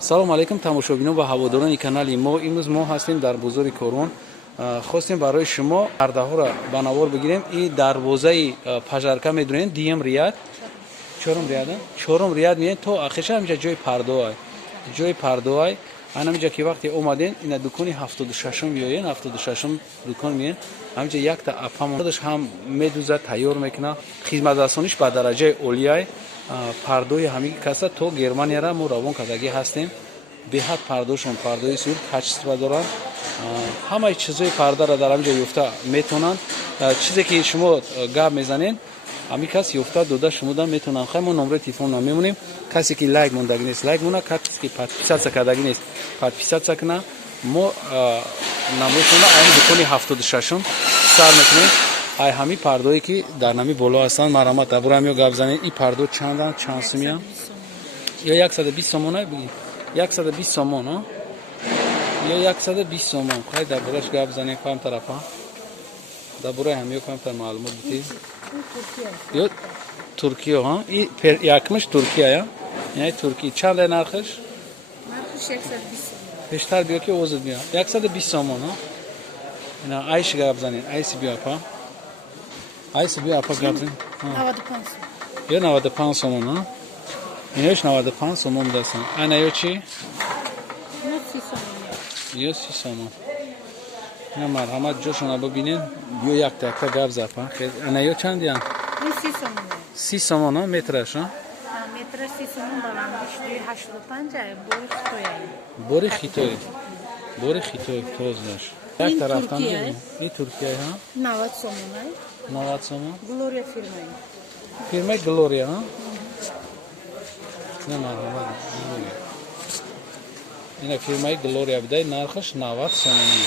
салом алейкум тамошобинон ва ҳаводорони канали мо. имрӯз мо ҳастем дар бозори Корвон. Хостем барои шумо ардаҳоро ба навор бигирем. И дарвозаи пажарка медонем дием рияд, чорум рияд меен то ахиша ҳамиҷа ҷои пардоай. ҳамиҷа ки вақте омаден ина дукони 76 биёен, 76 дукон меен. ҳамиҷа якта апамонаш ҳам медуза тайёр мекуна. Хизматрасониш ба дараҷаи олияй. Пардои ҳамиги каса то Германияра мо равон кардагӣ ҳастем. Беҳад пардошон пардои сур качество доранд. ҳамаи чизои пардаро дар ҳамиҷа ёфта метавонанд. Чизе ки шумо гап мезанен ҳамин кас ёфта дода шумода метавонанд. Хай мо номеро телефонна мемонем. Касе ки лайк мондаги нест лайк мона, касе ки подписатсия кардаги нест подписатсия куна. Мо намоишона айни дукони 76 сар мекунем. ай ҳами пардое ки дар нами боло ҳастанд. марҳамат абурам ё гап занед. ин пардо чанданд, чанд сумиям? ё 120 сомон биги 120 сомон ё 120 сомон. хай дар бораш гап занед кам тарафа. дар бораи ҳамиё камтар маълумот битед. ё Туркия и якмиш Туркия я? яъни Туркия чанд е нархш? нархш 120 сомон. бештар биё ки озид биё. 120 сомон ина айш гап занед. айси биё апа. айси биё апа гап занед. 95 сомон. ё 95 сомон инош 95 сомон дастанд. айна ё чи? ё 30 сомон. ё 30 сомон. ина марҳамат ҷошона бибинед. ё якта гап запа. айна ё чандиям? ин 30 сомон. 30 сомон метраш метраш 30 сомон баландиш 285 бори хитой. бори хитой тоздаш. این як тарафтан ترکیه. ин Туркия 90 сомон. 90 сомон. Gloria фирмай. фирмаи Gloria не марҳамат. ина фирмаи Gloria бидай нархаш 90 сомон.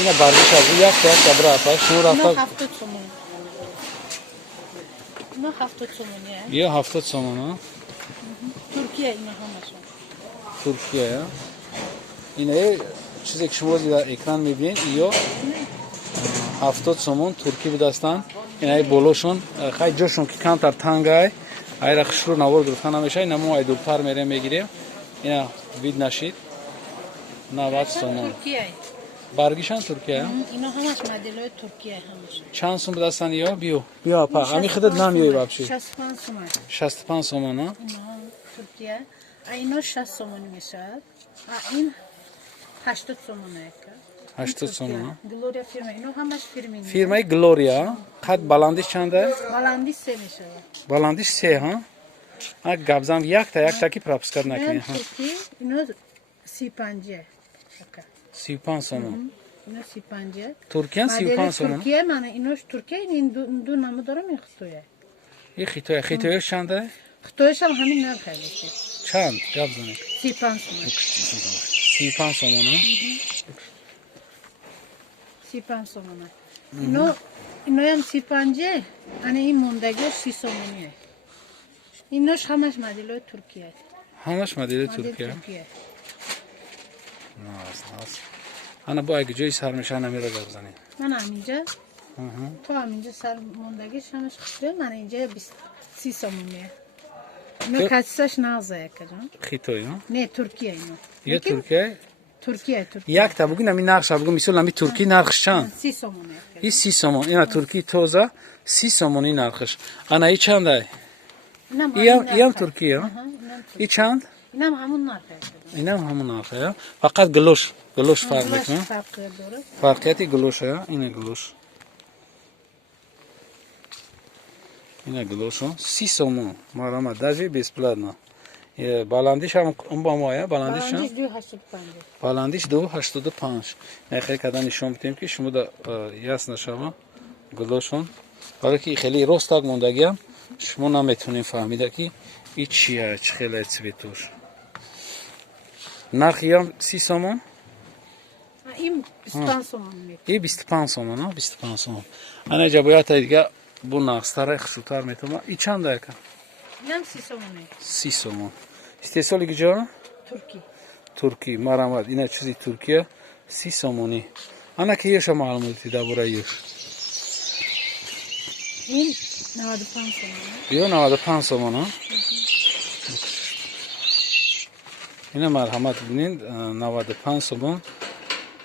ина баргиш аз якта бра па шумо рафта 70 сомон. 70 сомон. ё 70 сомон Туркия ина ҳамаша. Туркия ина чизе ки шумо дар экран мебинед ё 70 сомон туркӣ будастанд. инаи болошон хай ҷошон ки камтар тангай айра хушрӯ навор гирифта намеша. ина мо ай дуртар мерем мегирем. ина вид нашид 90 сомон. Туркия. баргишан Туркия Ина ҳамаш моделҳои Туркия ҳамаша. чанд сум будастанд ё биё апа ҳами худат намёи вабши 65 сомон. 65 сомон Ина Туркия. Ино 60 сомон мешавад. ин 80 сомон ака. 80 сомон Gloria фирма. Ино ҳамаш фирми. фирмаи Gloria қад баландиш чанда? баланди 3 мешавад. баландиш 3 габзам якта ки пропускат накунед. Турки ино 35 ака. 35 сомон. Ино 35. Туркиян 35 сомон. Туркия мана инош Туркия ин ду намо дорам ин Хитоя. ин хитояш чанда? Хитояш ҳам ҳамин нарх аст. чанд гап занед? 35 сомон. 35 сомон 35 сомон. Ино ям 35. ана ин мондаги 30 сомони. Инош ҳамаш моделҳои Туркия. ҳамаш модели Туркия. ана бо аги ҷои сар меша намеро гап занед. мана ҳаминҷа то ҳаминҷа сар мондагиш ҳамаш хитоя. мана инҷа 30 сомони. ино качестваш наза якаҷон. хитой не Туркия ино. ё Туркия Туркия. якта бугин ами нархша бугин мисол ами туркӣ нархш чанд? 30 сомони. ин 30 сомон. ина туркӣ тоза 30 сомон ин нархш. ана и чандай? иам туркӣ и чанд? инам ҳамун нарх аст. инам ҳамун нарх фақат глош фарқ мекунад. фарқияти глош ина глош. ина глош 30 сомон. марҳамат даже бесплатно. баландиш ҳам ба моя баландиш 285. баландиш 285. хеле када нишон бидем ки шумо да яс нашава глошон. вале ки хеле рост так мондагиам шумо наметонем фаҳмида ки и чия чи хеле цветуш. нархиам 30 сомон. ин 25 сомон мекунад. и 25 сомон 25 сомон. ана ҷабоята дига бу нархстара хушрӯтар метавонам. и чанд ака? инам 30 сомон. 30 сомон. истеҳсоли ҷо? туркӣ. марҳамат. ина чизи Туркия 30 сомонӣ. ана ки ёша маълумоти дар бораи ёш? ин 95 сомон. ё 95 сомон اینا مرحمت ببینید 95 سوم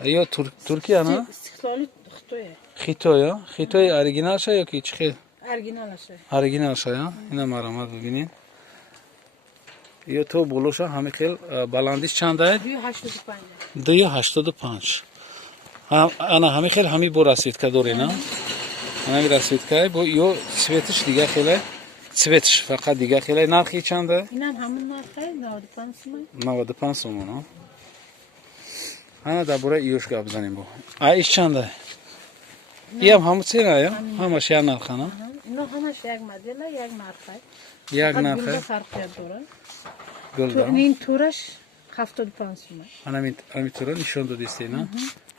یا ترکیه نه استقلالی خطوه خیتویا خیتوی اورجینال شه یا کی چخه ارگینالشه اورجینال شه اینا مرحمت ببینید یا تو بولوشا همه خیل بلندیش چند است 285 285 انا همه خیل همی بو رسید که دوره نه همی رسید که بو یو سویتش دیگه خیلی سویتش فقط دیگه خیلی نرخی چنده اینم همون نرخه 95 سومه 95 سومون انا درباره ایوش گپ بزنیم بو ایش چنده یم همون چیه یا همش یا نرخه نه اینا همش یک مدل یک نرخه یک فقط نرخه گلده فرقیت داره گلده این تورش 75 سومه همین طور نشون دادیستی نه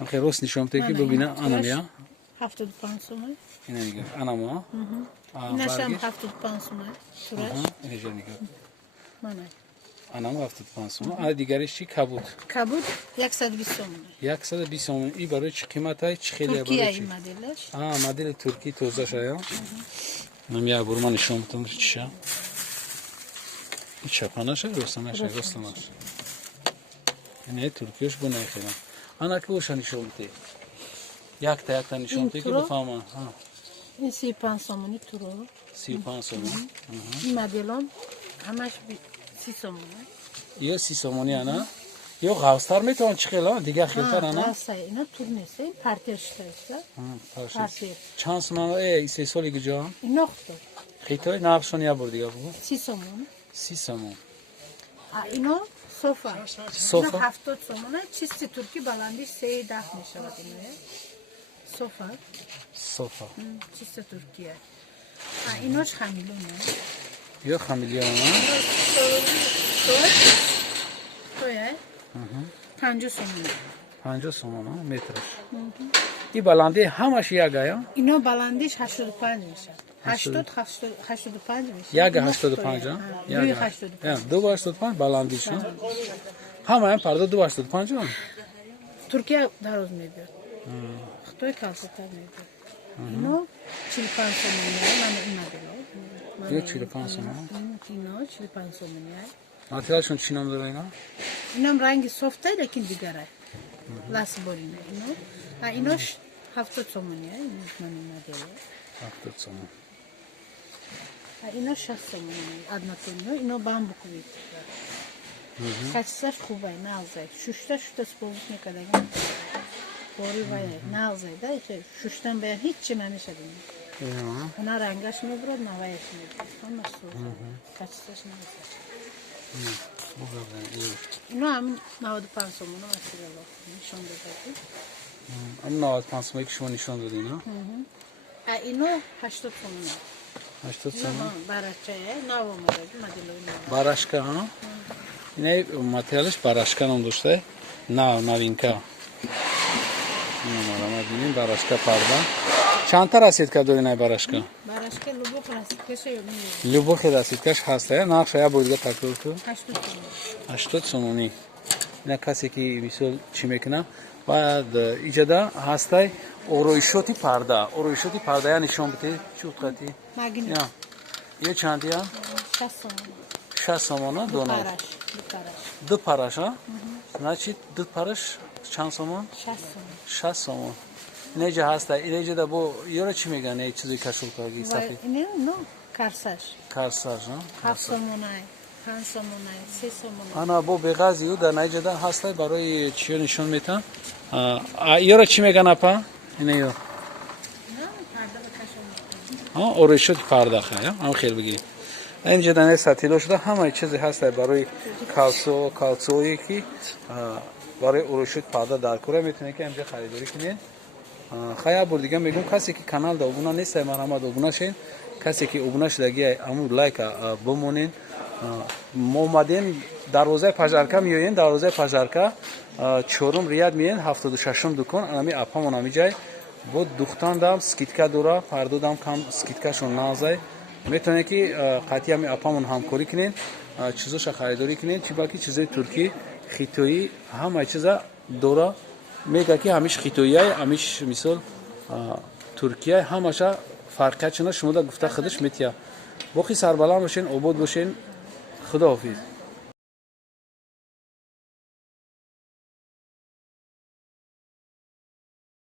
آخه راست نشون بده که ببینه انا میا 75 سومه اینا میگه انا ما اینش هم 75 سومه تورش اینجا میگه منه انا ما 75 سوم دیگرش چی کبود کبود 120 سومه 120 سوم این برای چه قیمتای چه خیلی ترکیه برای چی این مدلش مدل ترکی توزه شایا نمیاد برمان نشون بدم چیه این چپانش رستمش اینه ترکیش بونه خیلی انا که وش نشون بده یک تا نشون بده که بفهمم این 35 سومونی تورو 35 سوم این مدلام همش 30 سومونه یا 30 سومونی انا یا غوستر میتون چخیلا دیگه خیلتر انا راست اینا تور نیست این پارتیشته پارتی چند سوم ای سه سالی که جان این نقطه خیتای نقشون یا بر دیگه بگو 30 سومون 30 سوم اینا صوفا صوفا اینا 70 سومونه چیستی ترکی بلندیش 3 10 میشود اینا صوفا چیست ترکیه ایناش خمیلونه یا خمیلیون تویه 50 سومونه 50 سوم مترش این بلندی همش یک یا اینا بلندیش 85 میشه 85 میشه یک 85 یک 85 دو 85 بلندیش همه هم پرده 285 ترکیه دراز میده خطوی کالسوتر میده اینا 45 سومونه من این مدل یا 45 سوم اینا 45 سومونه ماتریالشون چی نام داره اینا اینم رنگ سفته لیکن دیگره لاس بورینه ایناش 70 سومونه من این مدل 70 سوم اینا 60 سومونه ادناتونیو اینا بامبو کوید کچسش خوبه نازه شوشته سپوزش میکنه باری باید نازه ده که شوشتن به هیچی نمیشه دیم اونا رنگش میبرد نوایش میبرد همه سوزه کچسش نازه اینا همین 95 سومونه مسیره نشون داده هم 95 سومه که شما نشون دادی نه اینا 80 سومونه 80 سوم برچه نو مدل барашка ها اینه ماتریالش барашка نام داشته новинка ما ببینیم барашка پرده چند تا رسید که دورینای барашка барашка لوبو классикаше любо رسیدکش هست نقش یا بودگه تکرار تو 80 سومونی اینا کسی که مثال چی میکنه بعد ایجاده هسته اورویشوتی پرده یا نشون بده چی اتقاتی مگنی یه چندی ها 60 سومونه دو پرش ها значит دو پرش چند سومون 60 سومون اینجا هسته اینجا ده با یارو چی میگن این چیزی کشول کردی صافی اینه نو کارساش ها 7 سومونه 5 سومونه 3 سومونه انا با بغازی و در اینجا ده هسته برای چی نشون میتن یارو چی میگن اپا اینه یارو اوریشوت پرده خواهی هم خیلی بگیریم اینجا دنه ستیلو شده همه چیزی هست برای کالسویی که برای اوریشوت پرده در کوره میتونه که اینجا خریداری کنید خیلی بار دیگه میگم کسی که کانال دا ابونا نیست مرحمت ابونا شین کسی که ابونا شدگی امو لایک بمونین ما اومدین دروازه پژارکا میوین دروازه پژارکا چهارم ریاد میین 76م دکان امی اپامون امی جای بود دختان دام سکیتکا دورا پردو دام کم سکیتکاشون نازای میتونه که قطعی امی اپامون همکاری کنین چیزوش خریداری کنین چی باقی چیزای ترکی خیتویی همه چیزا دورا میگه که همیش خیتویی همیش مثال ترکیه همش فرق چنه شما دا گفته خودش میتیا باقی سربلند باشین عبود باشین خداحافظ